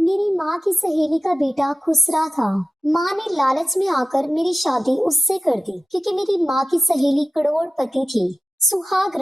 मेरी माँ की सहेली का बेटा खुसरा था। माँ ने लालच में आकर मेरी शादी उससे कर दी क्योंकि मेरी माँ की सहेली करोड़पति थी। सुहाग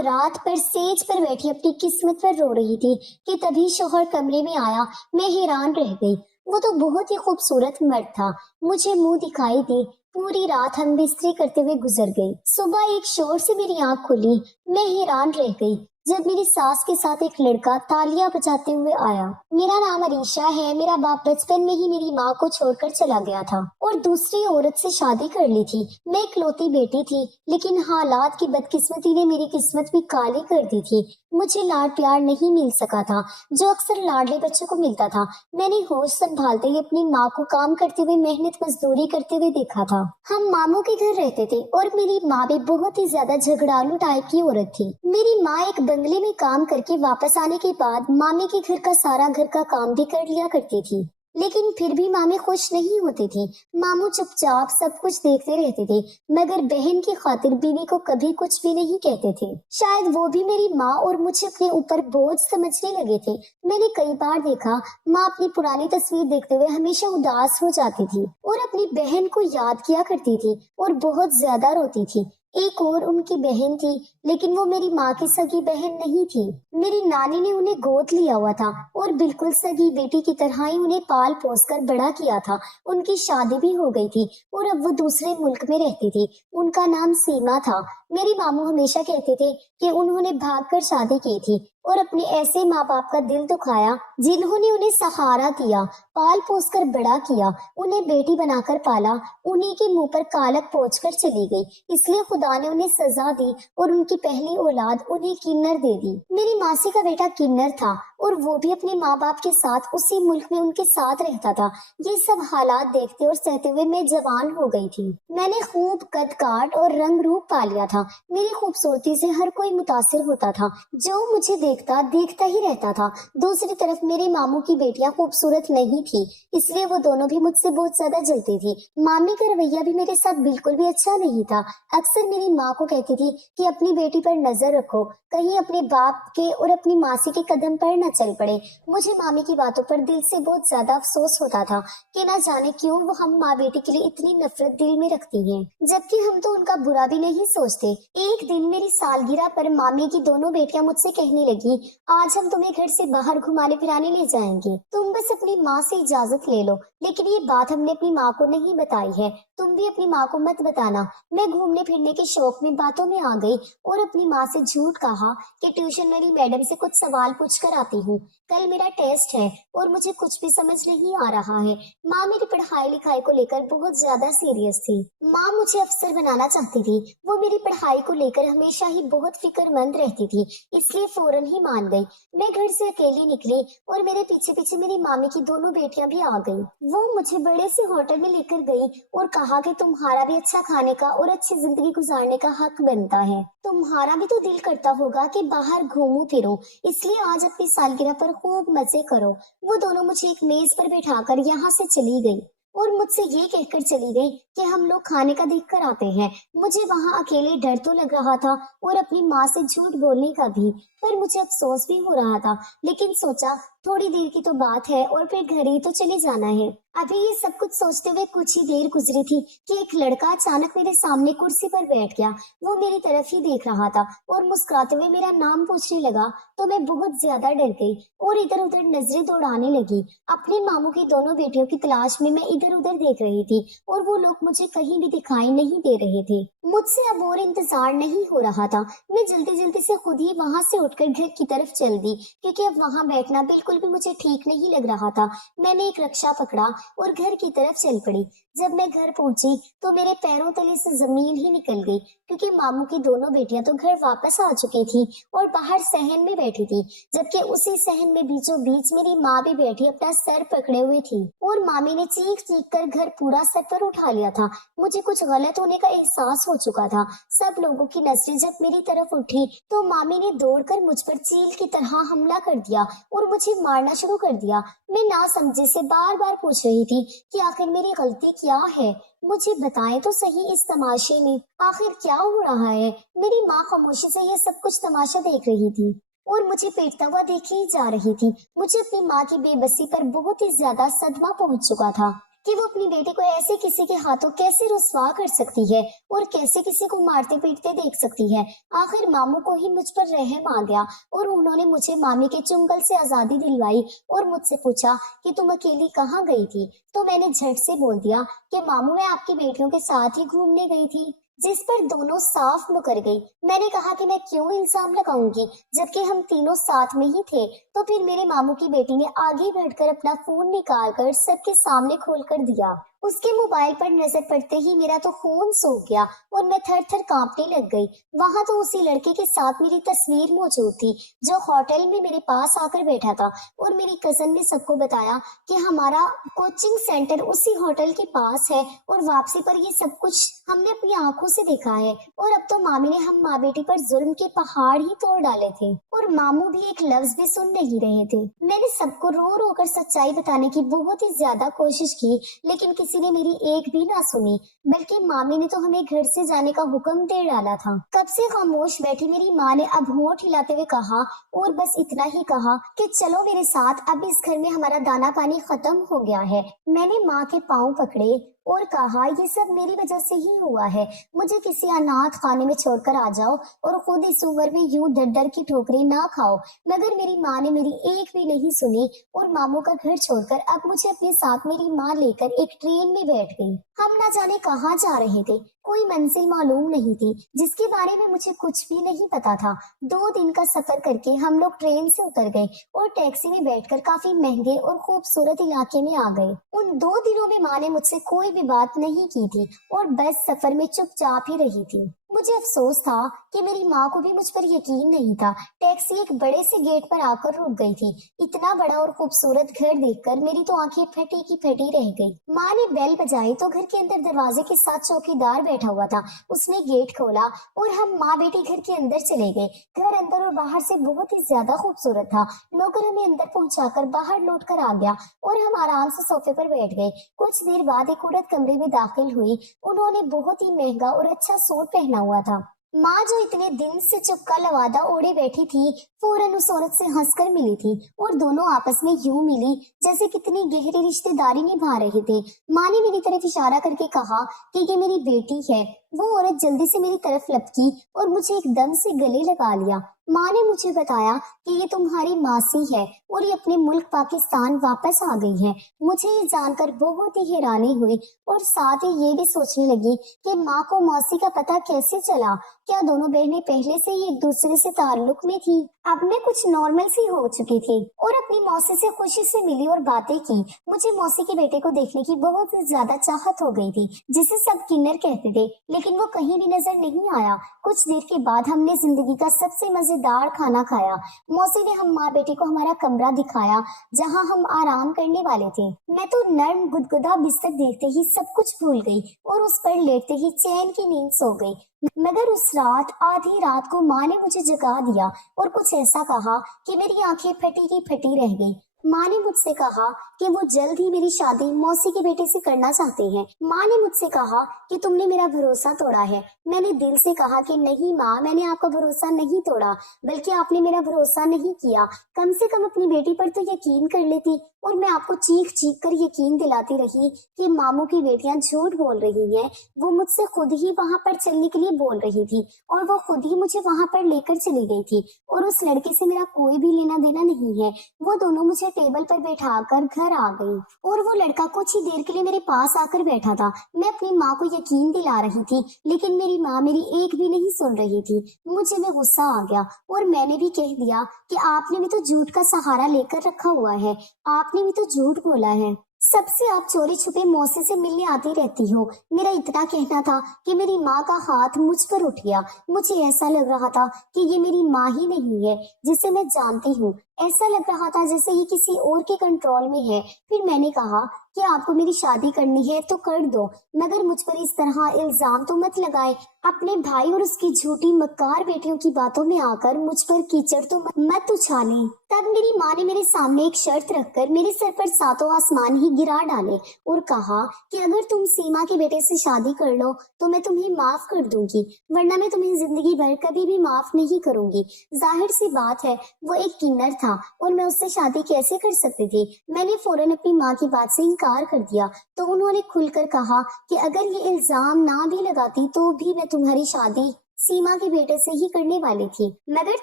रात पर सेज पर बैठी अपनी किस्मत पर रो रही थी कि तभी शोहर कमरे में आया। मैं हैरान रह गई। वो तो बहुत ही खूबसूरत मर्द था। मुझे मुंह दिखाई दी। पूरी रात हम बिस्तरी करते हुए गुजर गई। सुबह एक शोर से मेरी आंख खुली। मैं हैरान रह गई जब मेरी सास के साथ एक लड़का तालियां बजाते हुए आया। मेरा नाम अरीशा है। मेरा बाप बचपन में ही मेरी माँ को छोड़कर चला गया था और दूसरी औरत से शादी कर ली थी। मैं इकलौती बेटी थी, लेकिन हालात की बदकिस्मती ने मेरी किस्मत भी काली कर दी थी। मुझे लाड प्यार नहीं मिल सका था जो अक्सर लाडले बच्चों को मिलता था। मैंने होश संभालते ही अपनी माँ को काम करते हुए, मेहनत मजदूरी करते हुए देखा था। हम मामू के घर रहते थे और मेरी माँ भी बहुत ही ज्यादा झगड़ालू टाइप की औरत थी। मेरी माँ एक बंगले में काम करके वापस आने के बाद मामी के घर का सारा घर का काम भी कर लिया करती थी, लेकिन फिर भी मामी खुश नहीं होती थी। मामू चुपचाप सब कुछ देखते रहते थे, मगर बहन की खातिर बीवी को कभी कुछ भी नहीं कहते थे। शायद वो भी मेरी माँ और मुझे अपने ऊपर बोझ समझने लगे थे। मैंने कई बार देखा माँ अपनी पुरानी तस्वीर देखते हुए हमेशा उदास हो जाती थी और अपनी बहन को याद किया करती थी और बहुत ज्यादा रोती थी। एक और उनकी बहन थी, लेकिन वो मेरी माँ की सगी बहन नहीं थी। मेरी नानी ने उन्हें गोद लिया हुआ था और बिल्कुल सगी बेटी की तरह ही उन्हें पाल पोस कर बड़ा किया था। उनकी शादी भी हो गई थी और अब वो दूसरे मुल्क में रहती थी। उनका नाम सीमा था। मेरे मामू हमेशा कहते थे कि उन्होंने भागकर शादी की थी और अपने ऐसे माँ बाप का दिल दुखाया जिन्होंने उन्हें सहारा दिया, पाल पोस कर बड़ा किया, उन्हें बेटी बनाकर पाला। उन्हीं के मुंह पर कालक पोंछ कर चली गई, इसलिए खुदा ने उन्हें सजा दी और उनकी पहली औलाद उन्हें किन्नर दे दी। मेरी मासी का बेटा किन्नर था और वो भी अपने माँ बाप के साथ उसी मुल्क में उनके साथ रहता था। ये सब हालात देखते और सहते हुए मैं जवान हो गई थी। मैंने खूब कद काट और रंग रूप पा लिया था। मेरी खूबसूरती से हर कोई मुतासिर होता था, जो मुझे देखता ही रहता था। दूसरी तरफ मेरे मामू की बेटियां खूबसूरत नहीं थी, इसलिए वो दोनों भी मुझसे बहुत ज्यादा जलती थी। मामी का रवैया भी मेरे साथ बिल्कुल भी अच्छा नहीं था। अक्सर मेरी माँ को कहती थी कि अपनी बेटी पर नजर रखो, कहीं अपने बाप के और अपनी मासी के कदम पर न चल पड़े। मुझे मामी की बातों पर दिल से बहुत ज्यादा अफसोस होता था कि ना जाने क्यों वो हम माँ बेटी के लिए इतनी नफरत दिल में रखती हैं, जबकि हम तो उनका बुरा भी नहीं सोचते। एक दिन मेरी सालगिरह पर मामी की दोनों बेटियां मुझसे कहने लगी, आज हम तुम्हें घर से बाहर घुमाने फिराने ले जाएंगे, तुम बस अपनी माँ से इजाजत ले लो। लेकिन ये बात हमने अपनी माँ को नहीं बताई है, तुम भी अपनी माँ को मत बताना। मैं घूमने फिरने के शौक में बातों में आ गई और अपनी माँ से झूठ कहा कि ट्यूशन वाली मैडम से कुछ सवाल पूछ कर आती हूँ, कल मेरा टेस्ट है और मुझे कुछ भी समझ नहीं आ रहा है। माँ मेरी पढ़ाई लिखाई को लेकर बहुत ज्यादा सीरियस थी। माँ मुझे अफसर बनाना चाहती थी। वो मेरी पढ़ाई को लेकर हमेशा ही बहुत फिक्रमंद रहती थी, इसलिए फौरन ही मान गई। मैं घर से अकेली निकली और मेरे पीछे पीछे मेरी मामी की दोनों बेटियां भी आ गई। वो मुझे बड़े से होटल में लेकर गई और कहा कि तुम्हारा भी अच्छा खाने का और अच्छी जिंदगी गुजारने का हक बनता है। तुम्हारा भी तो दिल करता होगा कि बाहर घूमूं फिरूं, इसलिए आज अपनी सालगिरह पर खूब मजे करो। वो दोनों मुझे एक मेज पर बैठाकर यहाँ से चली गई और मुझसे ये कहकर चली गई कि हम लोग खाने का देख कर आते हैं। मुझे वहां अकेले डर तो लग रहा था और अपनी माँ से झूठ बोलने का भी, पर मुझे अफसोस भी हो रहा था। लेकिन सोचा थोड़ी देर की तो बात है और फिर घर ही तो चले जाना है। अभी ये सब कुछ सोचते हुए कुछ ही देर गुजरी थी कि एक लड़का अचानक मेरे सामने कुर्सी पर बैठ गया। वो मेरी तरफ ही देख रहा था और मुस्कुराते हुए मेरा नाम पूछने लगा, तो मैं बहुत ज्यादा डर गई और इधर उधर नजरें दौड़ाने लगी। अपने मामू की दोनों बेटियों की तलाश में मैं इधर उधर देख रही थी और वो लोग मुझे कहीं भी दिखाई नहीं दे रहे थे। मुझसे अब और इंतजार नहीं हो रहा था। मैं जल्दी जल्दी से खुद ही वहां से उठकर घर की तरफ चल दी, क्योंकि अब वहां बैठना बिल्कुल भी मुझे ठीक नहीं लग रहा था। मैंने एक रिक्शा पकड़ा और घर की तरफ चल पड़ी। जब मैं घर पहुंची तो मेरे पैरों तले से जमीन ही निकल गई, क्योंकि मामू की दोनों बेटियां तो घर वापस आ चुकी थी और बाहर सहन में बैठी थी, जबकि उसी सहन में बीचों बीच मेरी माँ भी बैठी अपना सर पकड़े हुई थी और मामी ने चीख चीख कर घर पूरा सर पर उठा लिया था। मुझे कुछ गलत होने का एहसास हो चुका था। सब लोगों की नजरें जब मेरी तरफ उठी तो मामी ने दौड़कर मुझ पर चील की तरह हमला कर दिया और मुझे मारना शुरू कर दिया। मैं ना समझे से बार बार पूछ रही थी कि आखिर मेरी गलती क्या है, मुझे बताएं तो सही, इस तमाशे में आखिर क्या हो रहा है। मेरी माँ खामोशी से ये सब कुछ तमाशा देख रही थी। और मुझे पीटता हुआ देखे ही जा रही थी। मुझे अपनी माँ की बेबसी पर बहुत ही ज्यादा सदमा पहुंच चुका था कि वो अपनी बेटी को ऐसे किसी के हाथों कैसे रुसवा कर सकती है और कैसे किसी को मारते पीटते देख सकती है। आखिर मामू को ही मुझ पर रहम आ गया और उन्होंने मुझे मामी के चुंगल से आजादी दिलवाई और मुझसे पूछा कि तुम अकेली कहाँ गई थी। तो मैंने झट से बोल दिया कि मामू मैं आपकी बेटियों के साथ ही घूमने गई थी, जिस पर दोनों साफ मुकर गई। मैंने कहा कि मैं क्यों इल्जाम लगाऊंगी जबकि हम तीनों साथ में ही थे। तो फिर मेरे मामू की बेटी ने आगे बढ़कर अपना फोन निकाल कर सबके सामने खोल कर दिया। उसके मोबाइल पर नजर पड़ते ही मेरा तो खून सूख गया और मैं थर थर कांपने लग गई। वहां तो उसी लड़के के साथ मेरी तस्वीर मौजूद थी जो होटल में मेरे पास आकर बैठा था और मेरी कजन ने सबको बताया कि हमारा कोचिंग सेंटर उसी होटल के पास है और वापसी पर ये सब कुछ हमने अपनी आंखों से देखा है। और अब तो मामी ने हम माँ बेटी पर जुल्म के पहाड़ ही तोड़ डाले थे और मामू भी एक लफ्ज भी सुन नहीं रहे थे। मैंने सबको रो रो कर सच्चाई बताने की बहुत ही ज्यादा कोशिश की, लेकिन किसी ने मेरी एक भी ना सुनी, बल्कि मामी ने तो हमें घर से जाने का हुक्म दे डाला था। कब से खामोश बैठी मेरी माँ ने अब होंठ हिलाते हुए कहा और बस इतना ही कहा कि चलो मेरे साथ, अब इस घर में हमारा दाना पानी खत्म हो गया है। मैंने माँ के पाँव पकड़े और कहा ये सब मेरी वजह से ही हुआ है, मुझे किसी अनाथ खाने में छोड़कर आ जाओ और खुद इस उम्र में यूं डर डर की ठोकरें ना खाओ। मगर मेरी माँ ने मेरी एक भी नहीं सुनी और मामू का घर छोड़कर अब मुझे अपने साथ मेरी माँ लेकर एक ट्रेन में बैठ गई। हम ना जाने कहाँ जा रहे थे, कोई मंजिल मालूम नहीं थी जिसके बारे में मुझे कुछ भी नहीं पता था। 2 दिन का सफर करके हम लोग ट्रेन से उतर गए और टैक्सी में बैठकर काफी महंगे और खूबसूरत इलाके में आ गए। उन 2 दिनों में माँ ने मुझसे कोई भी बात नहीं की थी और बस सफर में चुपचाप ही रही थी। मुझे अफसोस था कि मेरी माँ को भी मुझ पर यकीन नहीं था। टैक्सी एक बड़े से गेट पर आकर रुक गई थी। इतना बड़ा और खूबसूरत घर देखकर मेरी तो आंखें फटी की फटी रह गई। माँ ने बेल बजाई तो घर के अंदर दरवाजे के साथ चौकीदार बैठा हुआ था। उसने गेट खोला और हम माँ बेटी घर के अंदर चले गए। घर अंदर और बाहर से बहुत ही ज्यादा खूबसूरत था। नौकर हमें अंदर पहुंचाकर बाहर लौट कर आ गया और हम आराम से सोफे पर बैठ गए। कुछ देर बाद एक औरत कमरे में दाखिल हुई। उन्होंने बहुत ही महंगा और अच्छा सूट पहना हुआ था। माँ जो इतने दिन से चुपका लवादा ओढ़े बैठी थी, फौरन उस औरत से हंसकर मिली थी और दोनों आपस में यूं मिली जैसे कितनी गहरी रिश्तेदारी निभा रहे थे। माँ ने मेरी तरफ इशारा करके कहा कि ये मेरी बेटी है। वो औरत जल्दी से मेरी तरफ लपकी और मुझे एकदम से गले लगा लिया। माँ ने मुझे बताया कि ये तुम्हारी मासी है और ये अपने मुल्क पाकिस्तान वापस आ गई है। मुझे ये जानकर बहुत ही हैरानी हुई और साथ ही ये भी सोचने लगी कि माँ को मौसी का पता कैसे चला। क्या दोनों बहनें पहले से ही एक दूसरे से ताल्लुक में थी? अब मैं कुछ नॉर्मल सी हो चुकी थी और अपनी मौसी से खुशी से मिली और बातें की। मुझे मौसी के बेटे को देखने की बहुत ज्यादा चाहत हो गई थी, जिसे सब किन्नर कहते थे, लेकिन वो कहीं भी नजर नहीं आया। कुछ देर के बाद हमने जिंदगी का सबसे मजेदार खाना खाया। मौसी ने हम माँ बेटे को हमारा कमरा दिखाया जहाँ हम आराम करने वाले थे। मैं तो नर्म गुदगुदा बिस्तर देखते ही सब कुछ भूल गई और उस पर लेटते ही चैन की नींद सो गई। मगर उस रात आधी रात को माँ ने मुझे जगा दिया और कुछ ऐसा कहा कि मेरी आंखें फटी की फटी रह गई। माँ ने मुझसे कहा कि वो जल्द ही मेरी शादी मौसी के बेटे से करना चाहते हैं। माँ ने मुझसे कहा कि तुमने मेरा भरोसा तोड़ा है। मैंने दिल से कहा कि नहीं माँ, मैंने आपका भरोसा नहीं तोड़ा, बल्कि आपने मेरा भरोसा नहीं किया। कम से कम अपनी बेटी पर तो यकीन कर लेती। और मैं आपको चीख चीख कर यकीन दिलाती रही कि मामू की बेटियां झूठ बोल रही हैं। वो मुझसे खुद ही वहां पर चलने के लिए बोल रही थी और वो खुद ही मुझे वहां पर लेकर चली गई थी और उस लड़के से मेरा कोई भी लेना देना नहीं है। वो दोनों मुझे टेबल पर बैठाकर घर आ गई और वो लड़का कुछ ही देर के लिए मेरे पास आकर बैठा था। मैं अपनी माँ को यकीन दिला रही थी, लेकिन मेरी माँ मेरी एक भी नहीं सुन रही थी। मुझे भी गुस्सा आ गया और मैंने भी कह दिया कि आपने भी तो झूठ का सहारा लेकर रखा हुआ है, आपने भी तो झूठ बोला है। सबसे आप चोरी छुपे मौसी से मिलने आती रहती हो। मेरा इतना कहना था कि मेरी माँ का हाथ मुझ पर उठ गया। मुझे ऐसा लग रहा था कि ये मेरी माँ ही नहीं है जिसे मैं जानती हूँ। ऐसा लग रहा था जैसे ये किसी और के कंट्रोल में है। फिर मैंने कहा कि आपको मेरी शादी करनी है तो कर दो, मगर मुझ पर इस तरह इल्जाम तो मत लगाए। अपने भाई और उसकी झूठी मक्कार बेटियों की बातों में आकर मुझ पर कीचड़ तो मत उछालें। तब मेरी माँ ने मेरे सामने एक शर्त रखकर मेरे सर पर सातों आसमान ही गिरा डाले और कहा कि अगर तुम सीमा के बेटे से शादी कर लो तो मैं तुम्हें माफ कर दूंगी, वरना मैं तुम्हें जिंदगी भर कभी भी माफ नहीं करूंगी। जाहिर सी बात है वो एक किन्नर था और मैं उससे शादी कैसे कर सकती थी। मैंने फौरन अपनी माँ की बात से इनकार कर दिया तो उन्होंने खुलकर कहा कि अगर ये इल्जाम ना भी लगाती तो भी मैं तुम्हारी शादी सीमा के बेटे से ही करने वाली थी, मगर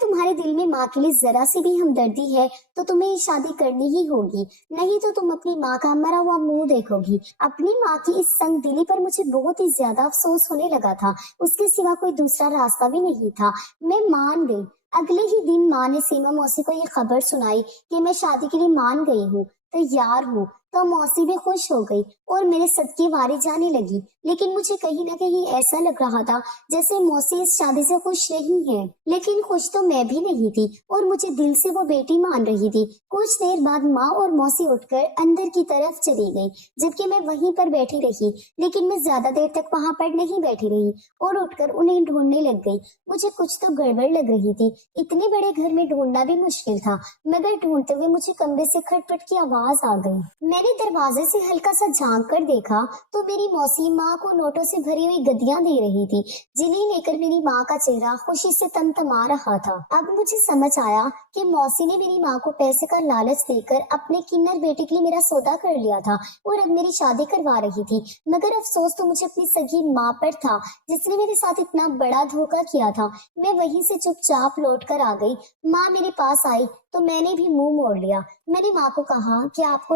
तुम्हारे दिल में माँ के लिए जरा सी भी हमदर्दी है तो तुम्हें ये शादी करनी ही होगी, नहीं तो तुम अपनी माँ का मरा हुआ मुंह देखोगी। अपनी माँ की इस संग दिली पर मुझे बहुत ही ज्यादा अफसोस होने लगा था। उसके सिवा कोई दूसरा रास्ता भी नहीं था। मैं मान गई। अगले ही दिन माँ ने सीमा मौसी को ये खबर सुनाई कि मैं शादी के लिए मान गई हूँ, तैयार हूँ। तो मौसी भी खुश हो गई और मेरे सदके वारी जाने लगी। लेकिन मुझे कहीं ना कहीं ऐसा लग रहा था जैसे मौसी इस शादी से खुश नहीं है। लेकिन खुश तो मैं भी नहीं थी और मुझे दिल से वो बेटी मान रही थी। कुछ देर बाद माँ और मौसी उठकर अंदर की तरफ चली गई, जबकि मैं वहीं पर बैठी रही। लेकिन मैं ज्यादा देर तक वहां पर नहीं बैठी रही और उठकर उन्हें ढूंढने लग गई। मुझे कुछ तो गड़बड़ लग रही थी। इतने बड़े घर में ढूंढना भी मुश्किल था, मगर ढूंढते हुए मुझे कमरे से खटपट की आवाज आ गई। मैंने दरवाजे से हल्का सा झांक कर देखा तो मेरी मौसी माँ को नोटों से भरी हुई गद्दियां दे रही थी, जिन्हें लेकर मेरी माँ का चेहरा खुशी से तमतमा रहा था। अब मुझे समझ आया कि मौसी ने मेरी माँ को पैसे का लालच देकर अपने किन्नर बेटे के लिए मेरा सौदा कर लिया था और अब मेरी शादी करवा रही थी। मगर अफसोस तो मुझे अपनी सगी माँ पर था, जिसने मेरे साथ इतना बड़ा धोखा किया था। मैं वहीं से चुपचाप लौट कर आ गई। माँ मेरे पास आई तो मैंने भी मुंह मोड़ लिया। मैंने माँ को कहा कि आपका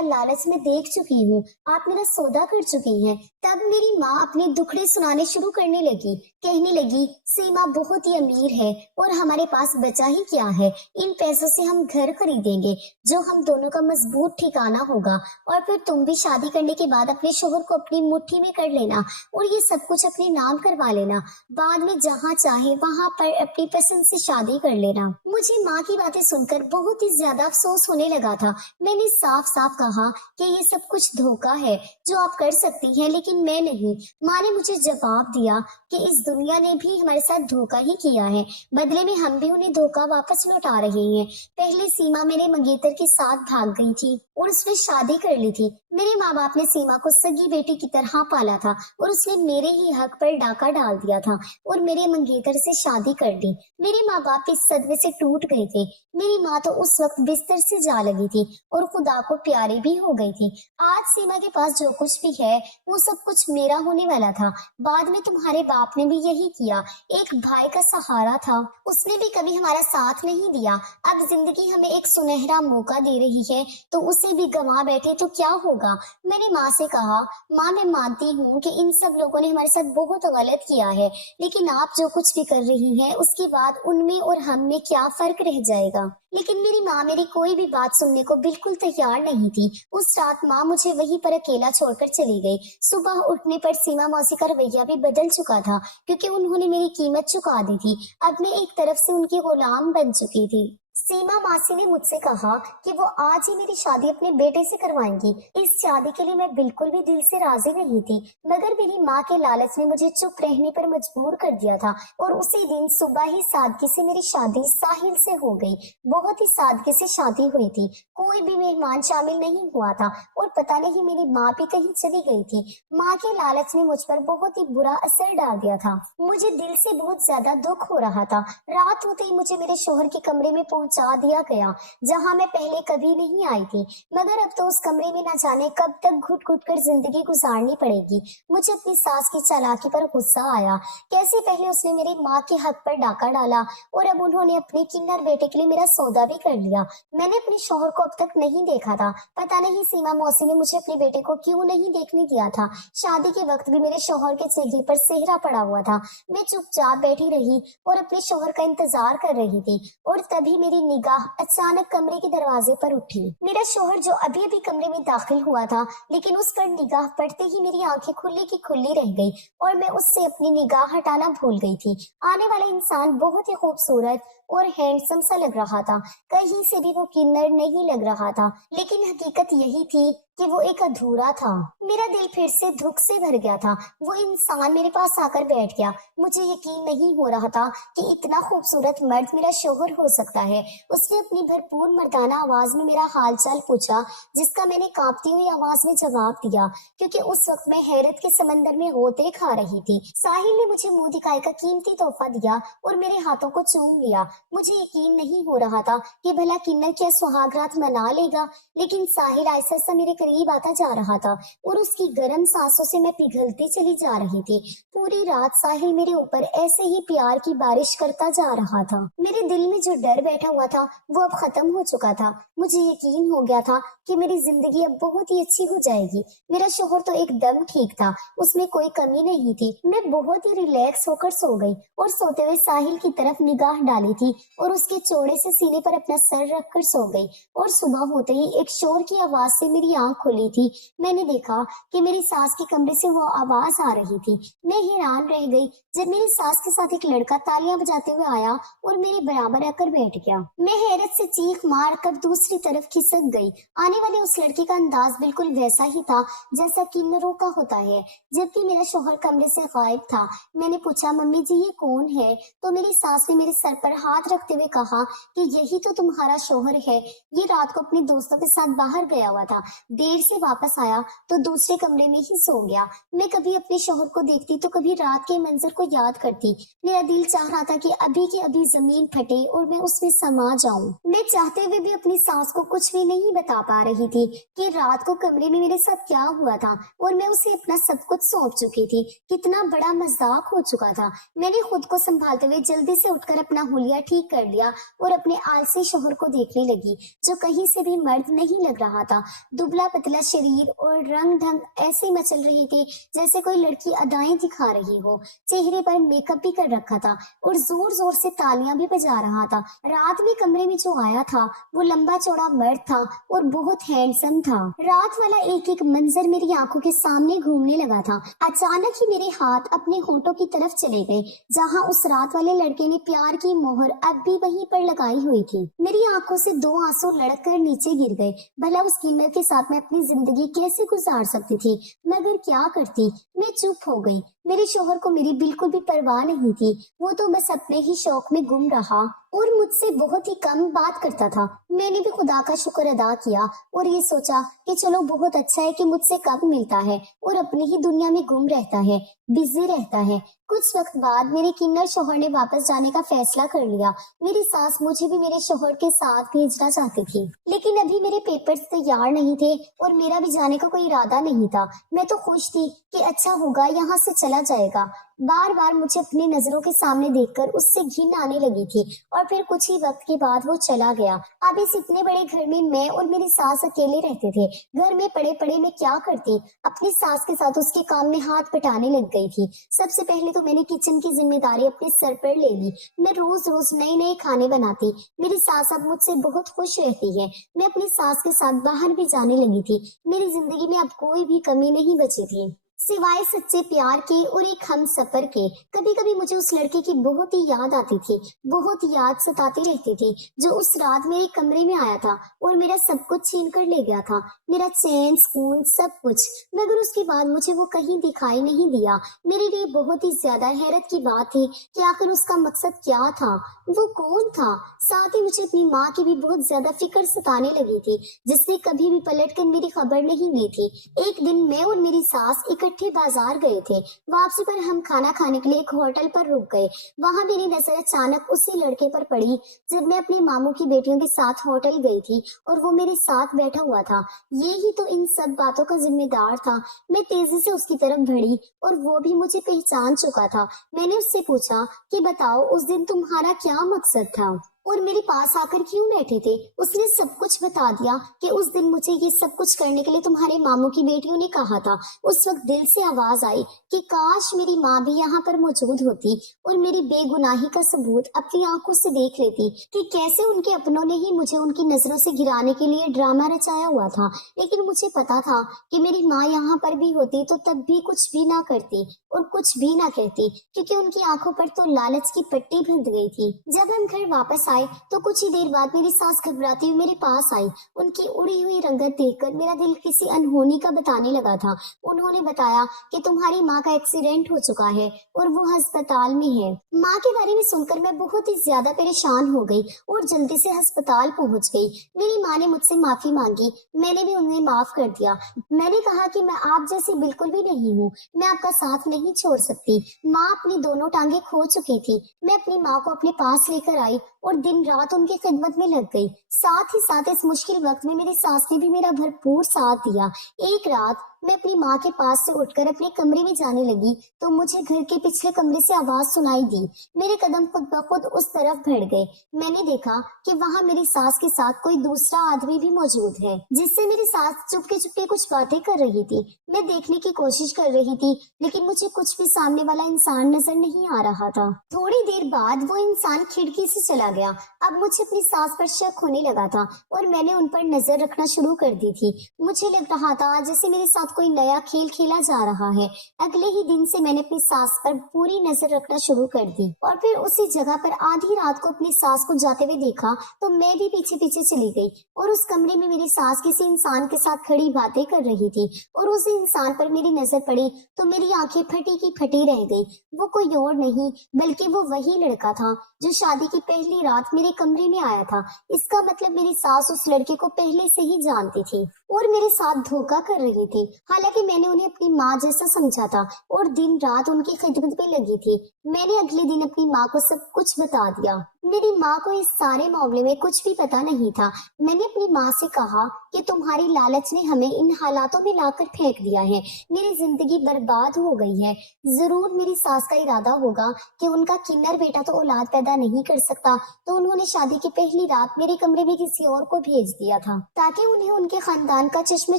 लालच मैं देख चुकी हूँ, आप मेरा सौदा कर चुकी हैं। तब मेरी माँ अपने दुखड़े सुनाने शुरू करने लगी, कहने लगी सीमा बहुत ही अमीर है और हमारे पास बचा ही क्या है। इन पैसों से हम घर खरीदेंगे जो हम दोनों का मजबूत ठिकाना होगा, और फिर तुम भी शादी करने के बाद अपने शोहर को अपनी मुट्ठी में कर लेना और ये सब कुछ अपने नाम करवा लेना। बाद में जहाँ चाहे वहां पर अपनी पसंद से शादी कर लेना। मुझे माँ की बातें सुनकर बहुत ही ज्यादा अफसोस होने लगा था। मैंने साफ साफ कहा कि ये सब कुछ धोखा है जो आप कर सकती हैं, लेकिन मैं नहीं। माँ ने मुझे जवाब दिया कि इस दुनिया ने भी हमारे साथ धोखा ही किया है, बदले में हम भी उन्हें धोखा वापस लौटा रहे हैं। पहले सीमा मेरे मंगेतर के साथ भाग गई थी और उसने शादी कर ली थी। मेरे माँ बाप ने सीमा को सगी बेटी की तरह पाला था और उसने मेरे ही हक पर डाका डाल दिया था और मेरे मंगेतर से शादी कर दी। मेरे माँ बाप इस सदमे से टूट गए थे। मेरी माँ तो उस वक्त बिस्तर से जा लगी थी और खुदा को प्यारी भी हो गई थी। आज सीमा के पास जो कुछ भी है वो सब कुछ मेरा होने वाला था। बाद में तुम्हारे बाप ने भी यही किया। एक भाई का सहारा था, उसने भी कभी हमारा साथ नहीं दिया। अब जिंदगी हमें एक सुनहरा मौका दे रही है तो उसे भी गंवा बैठे तो क्या होगा। मैंने माँ से कहा, माँ मैं मानती हूँ कि इन सब लोगों ने हमारे साथ बहुत गलत किया है, लेकिन आप जो कुछ भी कर रही हैं उसके बाद उनमें और हम में क्या फर्क रह जाएगा। लेकिन मेरी माँ मेरी कोई भी बात सुनने को बिल्कुल तैयार नहीं थी। उस रात माँ मुझे वहीं पर अकेला छोड़कर चली गई। सुबह उठने पर सीमा मौसी का रवैया भी बदल चुका था, क्योंकि उन्होंने मेरी कीमत चुका दी थी। अब मैं एक तरफ से उनकी गुलाम बन चुकी थी। सीमा मासी ने मुझसे कहा कि वो आज ही मेरी शादी अपने बेटे से करवाएंगी। इस शादी के लिए मैं बिल्कुल भी दिल से राजी नहीं थी, मगर मेरी माँ के लालच ने मुझे चुप रहने पर मजबूर कर दिया था और उसी दिन सुबह ही सादगी से मेरी शादी साहिल से हो गई। बहुत ही सादगी से शादी हुई थी, कोई भी मेहमान शामिल नहीं हुआ था और पता नहीं मेरी माँ भी कहीं चली गई थी। माँ के लालच ने मुझ पर बहुत ही बुरा असर डाल दिया था। मुझे दिल से बहुत ज्यादा दुख हो रहा था। रात होते ही मुझे मेरे शोहर के कमरे में पहुंचा दिया गया, जहां मैं पहले कभी नहीं आई थी। मगर अब तो उस कमरे में न जाने कब तक घुट घुट कर जिंदगी गुजारनी पड़ेगी। मुझे अपनी सास की चालाकी पर गुस्सा आया। कैसे पहले उसने मेरी माँ के हक पर डाका डाला और अब उन्होंने अपने किन्नर बेटे के लिए मेरा सौदा भी कर लिया। मैंने अपने शोहर को अब तक नहीं देखा था। पता नहीं सीमा मौसी ने मुझे अपने बेटे को क्यों नहीं देखने दिया था। शादी के वक्त भी मेरे शोहर के चेहरे पर सेहरा पड़ा हुआ था। मैं चुपचाप बैठी रही और अपने शोहर का इंतजार कर रही थी और तभी मेरी मेरी निगाह अचानक कमरे के दरवाजे पर उठी। मेरा शौहर जो अभी अभी कमरे में दाखिल हुआ था, लेकिन उस पर निगाह पड़ते ही मेरी आंखें खुली की खुली रह गई और मैं उससे अपनी निगाह हटाना भूल गई थी। आने वाला इंसान बहुत ही खूबसूरत और हैंडसम सा लग रहा था, कहीं से भी वो किन्नर नहीं लग रहा था, लेकिन हकीकत यही थी कि वो एक अधूरा था। मेरा दिल फिर से दुख से भर गया था। वो इंसान मेरे पास आकर बैठ गया। मुझे यकीन नहीं हो रहा था कि इतना खूबसूरत मर्द मेरा शौहर हो सकता है। उसने अपनी भरपूर मर्दाना आवाज में मेरा हालचाल पूछा, जिसका मैंने कांपती हुई आवाज में जवाब दिया, क्योंकि उस वक्त मैं हैरत के समंदर में गोते खा रही थी। साहिल ने मुझे मुंह दिखाई का कीमती तोहफा दिया और मेरे हाथों को चूम लिया। मुझे यकीन नहीं हो रहा था कि भला किन्नर क्या सुहागरात मना लेगा, लेकिन साहिल आहिस्ता सा मेरे करीब आता जा रहा था और उसकी गर्म सांसों से मैं पिघलती चली जा रही थी। पूरी रात साहिल मेरे ऊपर ऐसे ही प्यार की बारिश करता जा रहा था। मेरे दिल में जो डर बैठा हुआ था वो अब खत्म हो चुका था। मुझे यकीन हो गया था कि मेरी जिंदगी अब बहुत ही अच्छी हो जाएगी। मेरा शौहर तो एकदम ठीक था, उसमें कोई कमी नहीं थी। मैं बहुत ही रिलैक्स होकर सो गई और सोते हुए साहिल की तरफ निगाह डाली थी और उसके चौड़े से सीने पर अपना सर रखकर सो गई। और सुबह होते ही एक शोर की आवाज से मेरी आंख खुली थी। मैंने देखा कि मेरी सास के कमरे से वो आवाज आ रही थी। मैं हैरान रह गई जब मेरी सास के साथ एक लड़का तालियां बजाते हुए आया और मेरे बराबर आकर बैठ गया। मैं हैरत से चीख मार कर दूसरी तरफ खिसक गई। आने वाले उस लड़के का अंदाज बिल्कुल वैसा ही था जैसा किन्नरों का होता है। जबकि मेरा शौहर कमरे से गायब था। मैंने पूछा, मम्मी जी ये कौन है? तो मेरी सास ने मेरे सर पर हाथ रखते हुए कहा कि यही तो तुम्हारा शौहर है। ये रात को अपने दोस्तों के साथ बाहर गया हुआ था, देर से वापस आया तो दूसरे कमरे में ही सो गया। मैं कभी अपने शौहर को देखती तो कभी रात के मंजर को याद करती। मेरा दिल चाह रहा था कि अभी की अभी जमीन फटे और मैं उसमें समा जाऊं। मैं चाहते हुए भी अपनी सास को कुछ भी नहीं बता पा रही थी कि रात को कमरे में मेरे साथ क्या हुआ था और मैं उसे अपना सब कुछ सौंप चुकी थी। कितना बड़ा मजाक हो चुका था। मैंने खुद को संभालते हुए जल्दी से उठकर अपना हुलिया ठीक कर लिया और अपने आलसी शौहर को देखने लगी, जो कहीं से भी मर्द नहीं लग रहा था। दुबला पतला शरीर और रंग ढंग ऐसे मचल रहे थे जैसे कोई लड़की अदाएं दिखा रही हो। चेहरे पर मेकअप भी कर रखा था और जोर जोर से तालियां भी बजा रहा था। रात में कमरे में जो आया था वो लंबा चौड़ा मर्द था और बहुत हैंडसम था। रात वाला एक एक मंजर मेरी आंखों के सामने घूमने लगा था। अचानक ही मेरे हाथ अपने होंठों की तरफ चले गए, जहां उस रात वाले लड़के ने प्यार की मोहर अब भी वहीं पर लगाई हुई थी। मेरी आंखों से दो आंसू लड़क कर नीचे गिर गए। भला उस किन्नर के साथ मैं अपनी जिंदगी कैसे गुजार सकती थी, मगर क्या करती। मैं चुप हो गई। मेरे शौहर को मेरी बिल्कुल भी परवाह नहीं थी। वो तो बस अपने ही शौक में गुम रहा और मुझसे बहुत ही कम बात करता था। मैंने भी खुदा का शुक्र अदा किया और ये सोचा कि चलो बहुत अच्छा है कि मुझसे कम मिलता है और अपनी ही दुनिया में गुम रहता है, बिजी रहता है। कुछ वक्त बाद मेरे किन्नर शौहर ने वापस जाने का फैसला कर लिया। मेरी सास मुझे भी मेरे शौहर के साथ भेजना चाहती थी, लेकिन अभी मेरे पेपर्स तैयार नहीं थे और मेरा भी जाने का कोई इरादा नहीं था। मैं तो खुश थी कि अच्छा होगा, यहाँ से चला जाएगा। बार बार मुझे अपनी नजरों के सामने देखकर उससे घिन आने लगी थी और फिर कुछ ही वक्त के बाद वो चला गया। अब इस इतने बड़े घर में मैं और मेरी सास अकेले रहते थे। घर में पड़े पड़े मैं क्या करती, अपनी सास के साथ उसके काम में हाथ बटाने लग गई थी। सबसे पहले तो मैंने किचन की जिम्मेदारी अपने सर पर ले ली। मैं रोज रोज नए नए खाने बनाती। मेरी सास अब मुझसे बहुत खुश रहती है। मैं अपनी सास के साथ बाहर भी जाने लगी थी। मेरी जिंदगी में अब कोई भी कमी नहीं बची थी सिवाय सच्चे प्यार के और एक हम सफर के। कभी कभी मुझे उस लड़के की बहुत ही याद आती थी, बहुत याद सताती रहती थी, जो उस रात मेरे कमरे में आया था और मेरा सब कुछ छीन कर ले गया था, मेरा चैन, स्कूल, सब कुछ। मगर उसके बाद मुझे वो कहीं दिखाई नहीं दिया। मेरे लिए बहुत ही ज्यादा हैरत की बात थी कि आखिर उसका मकसद क्या था, वो कौन था। साथ ही मुझे अपनी माँ की भी बहुत ज्यादा फिक्र सताने लगी थी, जिसने कभी भी पलट कर मेरी खबर नहीं ली थी। एक दिन मैं और मेरी सास इकट्ठे बाजार गए थे। वापसी पर हम खाना खाने के लिए एक होटल पर रुक गए। वहां मेरी नजर अचानक उसी लड़के पर पड़ी जब मैं अपनी मामू की बेटियों के साथ होटल गई थी और वो मेरे साथ बैठा हुआ था। ये ही तो इन सब बातों का जिम्मेदार था। मैं तेजी से उसकी तरफ बढ़ी और वो भी मुझे पहचान चुका था। मैंने उससे पूछा कि बताओ उस दिन तुम्हारा क्या मकसद था। और मेरे पास आकर क्यों बैठे थे। उसने सब कुछ बता दिया कि उस दिन मुझे ये सब कुछ करने के लिए तुम्हारे मामू की बेटियों ने कहा था। उस वक्त दिल से आवाज आई कि काश मेरी माँ भी यहाँ पर मौजूद होती और मेरी बेगुनाही का सबूत अपनी आंखों से देख लेती कि कैसे उनके अपनों ने ही मुझे उनकी नजरों से गिराने के लिए ड्रामा रचाया हुआ था। लेकिन मुझे पता था कि मेरी माँ यहाँ पर भी होती तो तब भी कुछ भी ना करती और कुछ भी ना कहती, क्योंकि उनकी आंखों पर तो लालच की पट्टी बंध गई थी। जब हम घर वापस आए तो कुछ ही देर बाद मेरी सास घबराती हुई मेरे पास आई। उनकी उड़ी हुई रंगत देखकर मेरा दिल किसी अनहोनी का बताने लगा था। उन्होंने बताया कि तुम्हारी माँ का एक्सीडेंट हो चुका है और वो अस्पताल में है। माँ के बारे में सुनकर मैं बहुत ही ज्यादा परेशान हो गई और जल्दी से अस्पताल पहुंच गई। मेरी माँ ने मुझसे माफी मांगी, मैंने भी उन्हें माफ कर दिया। मैंने कहा कि मैं आप जैसी बिल्कुल भी नहीं हूँ, मैं आपका साथ नहीं छोड़ सकती। माँ अपनी दोनों टांगे खो चुकी थी। मैं अपनी माँ को अपने पास लेकर आई और दिन रात उनकी खिदमत में लग गई। साथ ही साथ इस मुश्किल वक्त में मेरी सास ने भी मेरा भरपूर साथ दिया। एक रात मैं अपनी माँ के पास से उठकर अपने कमरे में जाने लगी तो मुझे घर के पिछले कमरे से आवाज सुनाई दी। मेरे कदम खुद ब खुद उस तरफ बढ़ गए। मैंने देखा कि वहाँ मेरी सास के साथ कोई दूसरा आदमी भी मौजूद है, जिससे मेरी सास चुपके चुपके कुछ बातें कर रही थी। मैं देखने की कोशिश कर रही थी लेकिन मुझे कुछ भी सामने वाला इंसान नजर नहीं आ रहा था। थोड़ी देर बाद वो इंसान खिड़की से चला गया। अब मुझे अपनी सास पर शक होने लगा था और मैंने उन पर नजर रखना शुरू कर दी थी। मुझे लग रहा था जैसे मेरे साथ कोई नया खेल खेला जा रहा है। अगले ही दिन से मैंने अपनी सास पर पूरी नजर रखना शुरू कर दी और फिर उसी जगह पर आधी रात को अपनी सास को जाते हुए देखा तो मैं भी पीछे पीछे चली गई और उस कमरे में मेरी सास किसी इंसान के साथ खड़ी बातें कर रही थी और उस इंसान पर मेरी नजर पड़ी तो मेरी आंखें फटी की फटी रह गई। वो कोई और नहीं बल्कि वो वही लड़का था जो शादी की पहली रात मेरे कमरे में आया था। इसका मतलब मेरी सास उस लड़के को पहले से ही जानती थी और मेरे साथ धोखा कर रही थी। हालांकि मैंने उन्हें अपनी माँ जैसा समझा था और दिन रात उनकी खिदमत में लगी थी। मैंने अगले दिन अपनी माँ को सब कुछ बता दिया। मेरी माँ को इस सारे मामले में कुछ भी पता नहीं था। मैंने अपनी माँ से कहा कि तुम्हारी लालच ने हमें इन हालातों में लाकर फेंक दिया है, मेरी जिंदगी बर्बाद हो गई है। जरूर मेरी सास का इरादा होगा कि उनका किन्नर बेटा तो औलाद पैदा नहीं कर सकता, तो उन्होंने शादी की पहली रात मेरे कमरे में किसी और को भेज दिया था ताकि उन्हें उनके खानदान का चश्मे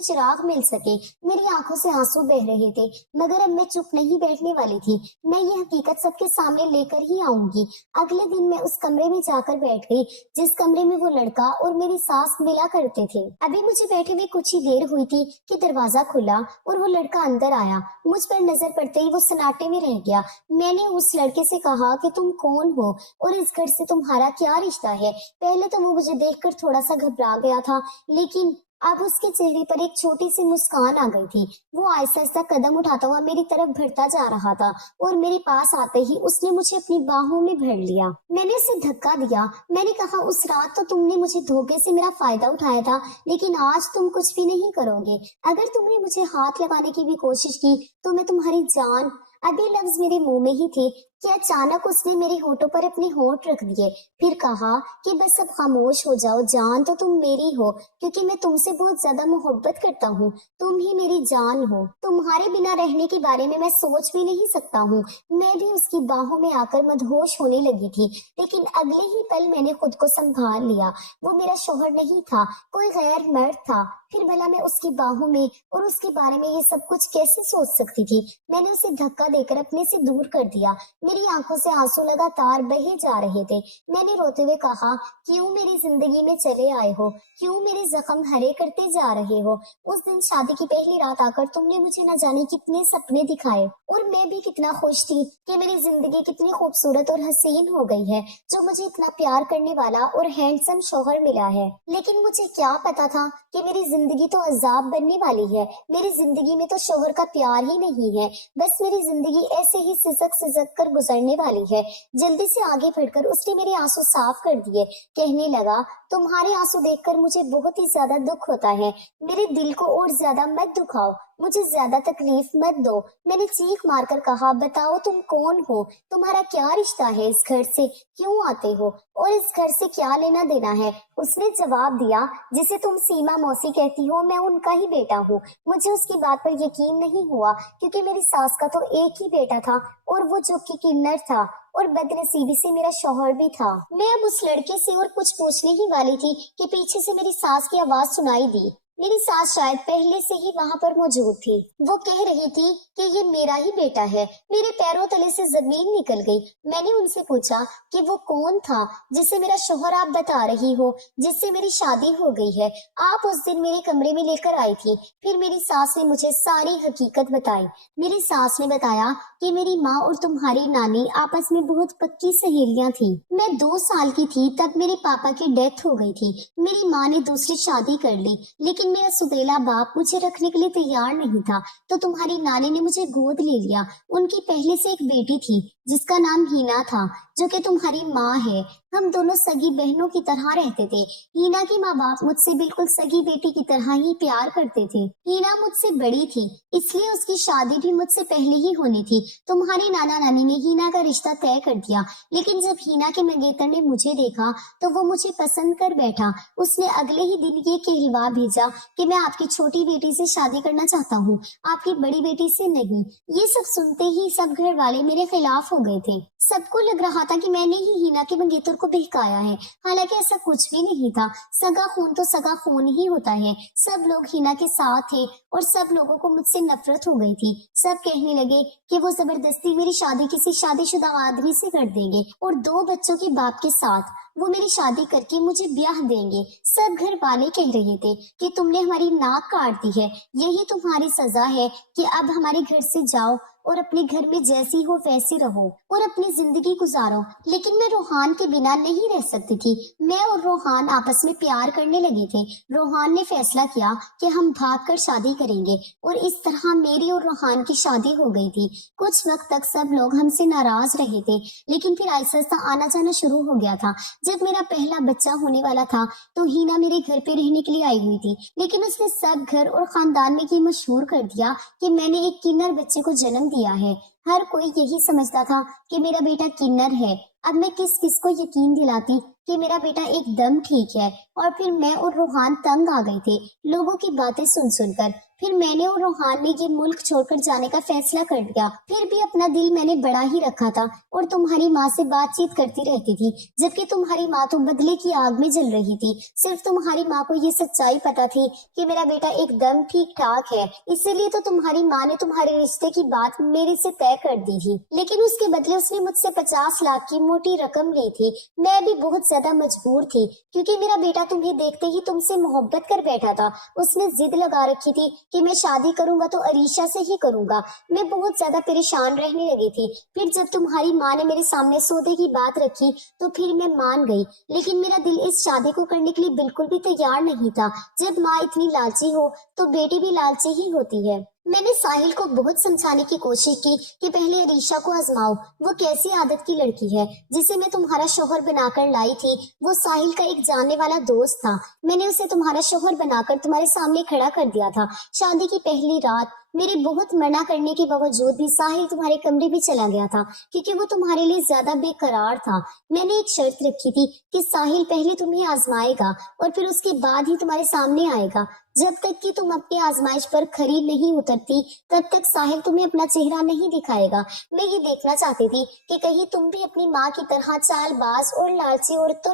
चिराग मिल सके। मेरी आंखों से आंसू बह रहे थे मगर अब मैं चुप नहीं बैठने वाली थी। मैं ये हकीकत सबके सामने लेकर ही आऊंगी। अगले दिन मैं उस कमरे में जाकर बैठ गई जिस कमरे में वो लड़का और मेरी सास मिला करते थे। अभी मुझे बैठे हुए कुछ ही देर हुई थी कि दरवाजा खुला और वो लड़का अंदर आया। मुझ पर नजर पड़ते ही वो सन्नाटे में रह गया। मैंने उस लड़के से कहा कि तुम कौन हो और इस घर से तुम्हारा क्या रिश्ता है। पहले तो वो मुझे देखकर थोड़ा सा घबरा गया था लेकिन अब उसके चेहरे पर एक छोटी सी मुस्कान आ गई थी। वो आहिस्ता आहिस्ता कदम उठाता हुआ मेरी तरफ बढ़ता जा रहा था और मेरे पास आते ही उसने मुझे अपनी बाहों में भर लिया। मैंने उसे धक्का दिया। मैंने कहा उस रात तो तुमने मुझे धोखे से मेरा फायदा उठाया था लेकिन आज तुम कुछ भी नहीं करोगे। अगर तुमने मुझे हाथ लगाने की भी कोशिश की तो मैं तुम्हारी जान। अभी लफ्ज मेरे मुंह में ही थे कि अचानक उसने मेरे होठों पर अपने होठ रख दिए। फिर कहा कि बस अब खामोश हो जाओ, जान तो तुम मेरी हो क्योंकि मैं तुमसे बहुत ज्यादा मोहब्बत करता हूँ। तुम ही मेरी जान हो। तुम्हारे बिना रहने के बारे में मैं सोच भी नहीं सकता हूँ। मैं भी उसकी बाहों में आकर मदहोश होने लगी थी लेकिन अगले ही पल मैंने खुद को संभाल लिया। वो मेरा शौहर नहीं था, कोई गैर मर्द था। फिर भला मैं उसकी बाहों में और उसके बारे में ये सब कुछ कैसे सोच सकती थी। मैंने उसे धक्का देकर अपने से दूर कर दिया। मेरी आंखों से आंसू लगातार बहे जा रहे थे। मैंने रोते हुए कहा, क्यों मेरी जिंदगी में चले आए हो, क्यों मेरे जख्म हरे करते जा रहे हो। उस दिन शादी की पहली रात आकर तुमने मुझे न जाने कितने सपने दिखाए और मैं भी कितना खुश थी कि मेरी जिंदगी कितनी खूबसूरत और हसीन हो गई है, जो मुझे इतना प्यार करने वाला और हैंडसम शौहर मिला है। लेकिन मुझे क्या पता था कि मेरी जिंदगी तो अजाब बनने वाली है। मेरी जिंदगी में तो शौहर का प्यार ही नहीं है, बस मेरी जिंदगी ऐसे ही सिसक सिसक कर गुजरने वाली है। जल्दी से आगे बढ़कर उसने मेरे आंसू साफ कर दिए। कहने लगा, तुम्हारे आंसू देखकर मुझे बहुत ही ज्यादा दुख होता है। मेरे दिल को और ज्यादा मत दुखाओ। मुझे ज्यादा तकलीफ मत दो। मैंने चीख मारकर कहा, बताओ तुम कौन हो, तुम्हारा क्या रिश्ता है, इस घर से क्यों आते हो और इस घर से क्या लेना देना है। उसने जवाब दिया, जिसे तुम सीमा मौसी कहती हो, मैं उनका ही बेटा हूँ। मुझे उसकी बात पर यकीन नहीं हुआ, क्योंकि मेरी सास का तो एक ही बेटा था, और वो जो कि किन्नर था, और बदनसीबी से मेरा शौहर भी था। मैं अब उस लड़के से और कुछ पूछने ही वाली थी कि पीछे से मेरी सास की आवाज सुनाई दी। मेरी सास शायद पहले से ही वहां पर मौजूद थी। वो कह रही थी कि ये मेरा ही बेटा है। मेरे पैरों तले से जमीन निकल गई। मैंने उनसे पूछा कि वो कौन था जिसे मेरा शौहर आप बता रही हो, जिससे मेरी शादी हो गई है। आप उस दिन मेरे कमरे में लेकर आई थी। फिर मेरी सास ने मुझे सारी हकीकत बताई। मेरी सास ने बताया कि मेरी माँ और तुम्हारी नानी आपस में बहुत पक्की सहेलियां थी। मैं 2 साल की थी तब मेरे पापा की डेथ हो गई थी। मेरी माँ ने दूसरी शादी कर ली, लेकिन मेरा सुतेला बाप मुझे रखने के लिए तैयार नहीं था, तो तुम्हारी नानी ने मुझे गोद ले लिया। उनकी पहले से एक बेटी थी जिसका नाम हीना था, जो कि तुम्हारी माँ है। हम दोनों सगी बहनों की तरह रहते थे। हीना के माँ बाप मुझसे बिल्कुल सगी बेटी की तरह ही प्यार करते थे। हीना मुझसे बड़ी थी, इसलिए उसकी शादी भी मुझसे पहले ही होनी थी। तुम्हारी नाना नानी ने हीना का रिश्ता तय कर दिया, लेकिन जब हीना के मंगेतर ने मुझे देखा तो वो मुझे पसंद कर बैठा। उसने अगले ही दिन ये कहलवा भेजा कि मैं आपकी छोटी बेटी से शादी करना चाहता हूँ, आपकी बड़ी बेटी से नहीं। ये सब सुनते ही सब घर वाले मेरे खिलाफ हो गए थे। सबको लग रहा था कि मैंने ही हीना के मंगेतर को बहकाया है, हालांकि ऐसा कुछ भी नहीं था। सगा खून तो सगा खून ही होता है। सब लोग हीना के साथ थे और सब लोगों को मुझसे नफरत हो गई थी। सब कहने लगे कि वो जबरदस्ती मेरी शादी किसी शादीशुदा आदमी से कर देंगे और 2 बच्चों के बाप के साथ वो मेरी शादी करके मुझे ब्याह देंगे। सब घर वाले कह रहे थे कि तुमने हमारी नाक काट दी है, यही तुम्हारी सजा है कि अब हमारे घर से जाओ और अपने घर में जैसी हो वैसी रहो और अपनी जिंदगी गुजारो। लेकिन मैं रोहान के बिना नहीं रह सकती थी। मैं और रोहान आपस में प्यार करने लगे थे। रोहान ने फैसला किया कि हम भागकर शादी करेंगे और इस तरह मेरी और रोहान की शादी हो गई थी। कुछ वक्त तक सब लोग हमसे नाराज रहे थे, लेकिन फिर आहिस्ता आहिस्ता आना जाना शुरू हो गया था। जब मेरा पहला बच्चा होने वाला था तो हीना मेरे घर पे रहने के लिए आई हुई थी, लेकिन उसने सब घर और खानदान में ये मशहूर कर दिया कि मैंने एक किन्नर बच्चे को जन्म दिया है। हर कोई यही समझता था कि मेरा बेटा किन्नर है। अब मैं किस किस को यकीन दिलाती कि मेरा बेटा एकदम ठीक है। और फिर मैं और रोहान तंग आ गए थे लोगों की बातें सुन सुनकर। फिर मैंने और रोहान ने ये मुल्क छोड़कर जाने का फैसला कर लिया। फिर भी अपना दिल मैंने बड़ा ही रखा था और तुम्हारी माँ से बातचीत करती रहती थी, जबकि तुम्हारी माँ तो बदले की आग में जल रही थी। सिर्फ तुम्हारी माँ को ये सच्चाई पता थी कि मेरा बेटा एकदम ठीक ठाक है, इसीलिए तो तुम्हारी माँ ने तुम्हारे रिश्ते की बात मेरे से तय कर दी थी। लेकिन उसके बदले उसने मुझसे 50 लाख की मोटी रकम ली थी। मैं भी बहुत ज्यादा मजबूर थी, क्योंकि मेरा बेटा तुम्हें देखते ही तुमसे मोहब्बत कर बैठा था। उसने जिद लगा रखी थी कि मैं शादी करूंगा तो अरीशा से ही करूंगा। मैं बहुत ज्यादा परेशान रहने लगी थी। फिर जब तुम्हारी माँ ने मेरे सामने सौदे की बात रखी तो फिर मैं मान गई, लेकिन मेरा दिल इस शादी को करने के लिए बिल्कुल भी तैयार नहीं था। जब माँ इतनी लालची हो तो बेटी भी लालची ही होती है। मैंने साहिल को बहुत समझाने की कोशिश की कि पहले अरीशा को आजमाओ, वो कैसी आदत की लड़की है जिसे मैं तुम्हारा शौहर बनाकर लाई थी। वो साहिल का एक जानने वाला दोस्त था। मैंने उसे तुम्हारा शौहर बनाकर तुम्हारे सामने खड़ा कर दिया था। शादी की पहली रात मेरे बहुत मना करने के बावजूद भी साहिल तुम्हारे कमरे में चला गया था, क्योंकि वो तुम्हारे लिए ज्यादा बेकरार था। मैंने एक शर्त रखी थी कि साहिल पहले तुम्हें आजमाएगा और फिर उसके बाद ही तुम्हारे सामने आएगा। जब तक कि तुम अपनी आजमाइश पर खरी नहीं उतरती तब तक साहिल तुम्हें अपना चेहरा नहीं दिखाएगा। मैं ये देखना चाहती थी कि कहीं तुम भी अपनी माँ की तरह चालबाज और लालची औरत तो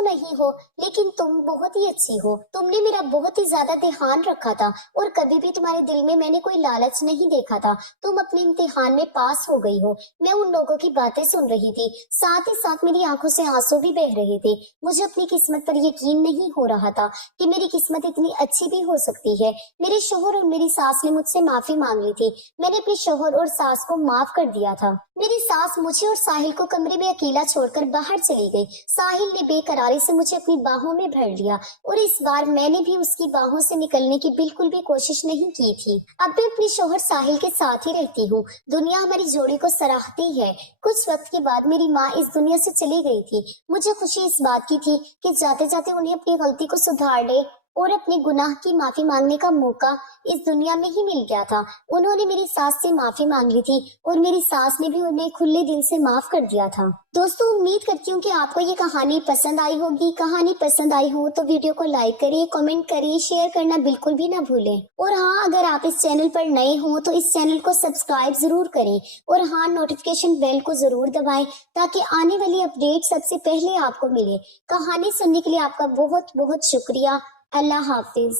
नहीं हो, लेकिन तुम बहुत ही अच्छी हो। तुमने मेरा बहुत ही ज्यादा ध्यान रखा था और कभी भी तुम्हारे दिल में मैंने कोई लालच नहीं देखा था। तुम अपने इम्तिहान में पास हो गई हो। मैं उन लोगों की बातें सुन रही थी, साथ ही साथ मेरी आंखों से आंसू भी बह रहे थे। मुझे अपनी किस्मत पर यकीन नहीं हो रहा था कि मेरी किस्मत इतनी अच्छी भी हो सकती है। मेरे शौहर और मेरी सास ने मुझसे माफी मांग ली थी। मैंने अपने शौहर और सास को माफ कर दिया था। मेरी सास मुझे और साहिल को कमरे में अकेला छोड़कर बाहर चली गई। साहिल ने बेकरारी से मुझे अपनी बाहों में भर लिया और इस बार मैंने भी उसकी बाहों से निकलने की बिल्कुल भी कोशिश नहीं की थी। अब मैं अपने शौहर साहिल के साथ ही रहती हूँ। दुनिया हमारी जोड़ी को सराहती है। कुछ वक्त के बाद मेरी माँ इस दुनिया से चली गई थी। मुझे खुशी इस बात की थी कि जाते जाते उन्हें अपनी गलती को सुधार ले और अपने गुनाह की माफी मांगने का मौका इस दुनिया में ही मिल गया था। उन्होंने मेरी सास से माफी मांग ली थी और मेरी सास ने भी उन्हें खुले दिल से माफ कर दिया था। दोस्तों, उम्मीद करती हूँ कि आपको ये कहानी पसंद आई होगी। कहानी पसंद आई हो तो वीडियो को लाइक करिए, कमेंट करिए, शेयर करना बिल्कुल भी ना भूलें। और हाँ, अगर आप इस चैनल पर नए हो तो इस चैनल को सब्सक्राइब जरूर करें और हाँ, नोटिफिकेशन बेल को जरूर दबाएं ताकि आने वाली अपडेट सबसे पहले आपको मिले। कहानी सुनने के लिए आपका बहुत बहुत शुक्रिया। अल्लाह हाफिज।